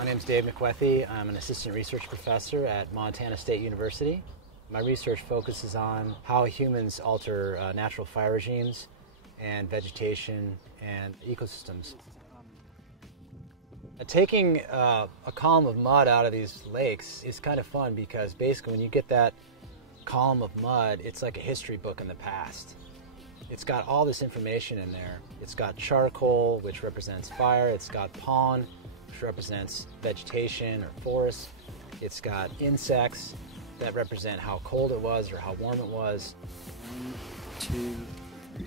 My name is Dave McWethy. I'm an assistant research professor at Montana State University. My research focuses on how humans alter natural fire regimes and vegetation and ecosystems. Taking a column of mud out of these lakes is kind of fun because basically when you get that column of mud, it's like a history book in the past. It's got all this information in there. It's got charcoal, which represents fire. It's got pollen, which represents vegetation or forest. It's got insects that represent how cold it was or how warm it was. 1, 2, 3.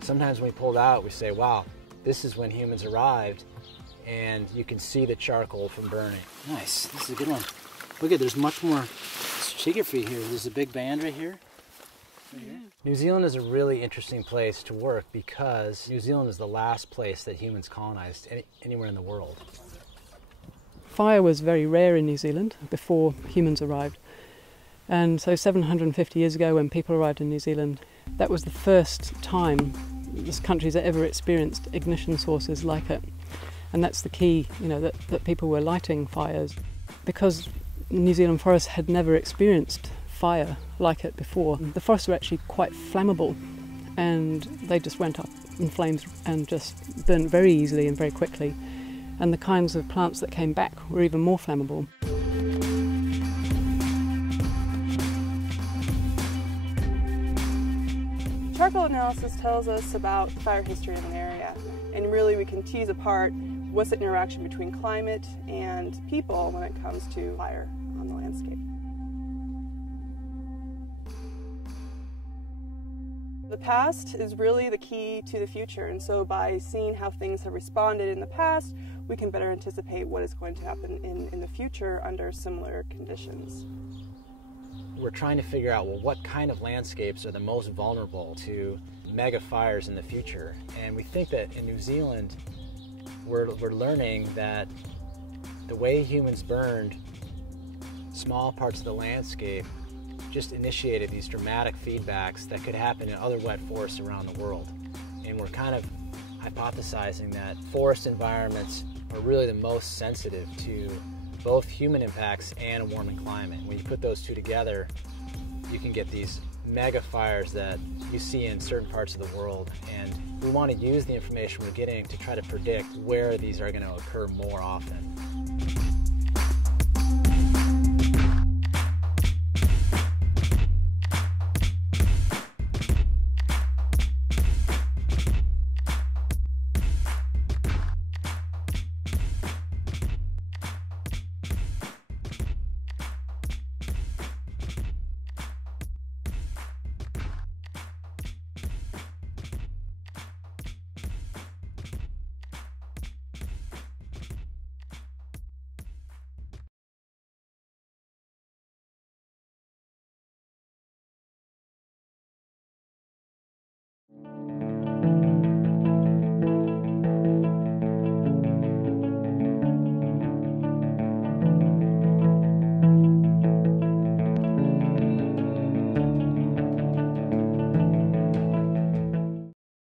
Sometimes when we pull it out, we say, wow, this is when humans arrived, and you can see the charcoal from burning. Nice, this is a good one. Look at, there's much more stratigraphy here. There's a big band right here. New Zealand is a really interesting place to work because New Zealand is the last place that humans colonized anywhere in the world. Fire was very rare in New Zealand before humans arrived. And so 750 years ago when people arrived in New Zealand, that was the first time this country's ever experienced ignition sources like it. And that's the key, that people were lighting fires. Because New Zealand forests had never experienced fire like it before, the forests were actually quite flammable, and they just went up in flames and just burnt very easily and very quickly. And the kinds of plants that came back were even more flammable. Charcoal analysis tells us about fire history in an area, and really we can tease apart what's the interaction between climate and people when it comes to fire on the landscape. The past is really the key to the future, and so by seeing how things have responded in the past, we can better anticipate what is going to happen in the future under similar conditions. We're trying to figure out, well, what kind of landscapes are the most vulnerable to mega fires in the future? And we think that in New Zealand, we're learning that the way humans burned small parts of the landscape just initiated these dramatic feedbacks that could happen in other wet forests around the world. And we're kind of hypothesizing that forest environments are really the most sensitive to both human impacts and a warming climate. When you put those two together, you can get these mega fires that you see in certain parts of the world. And we want to use the information we're getting to try to predict where these are going to occur more often.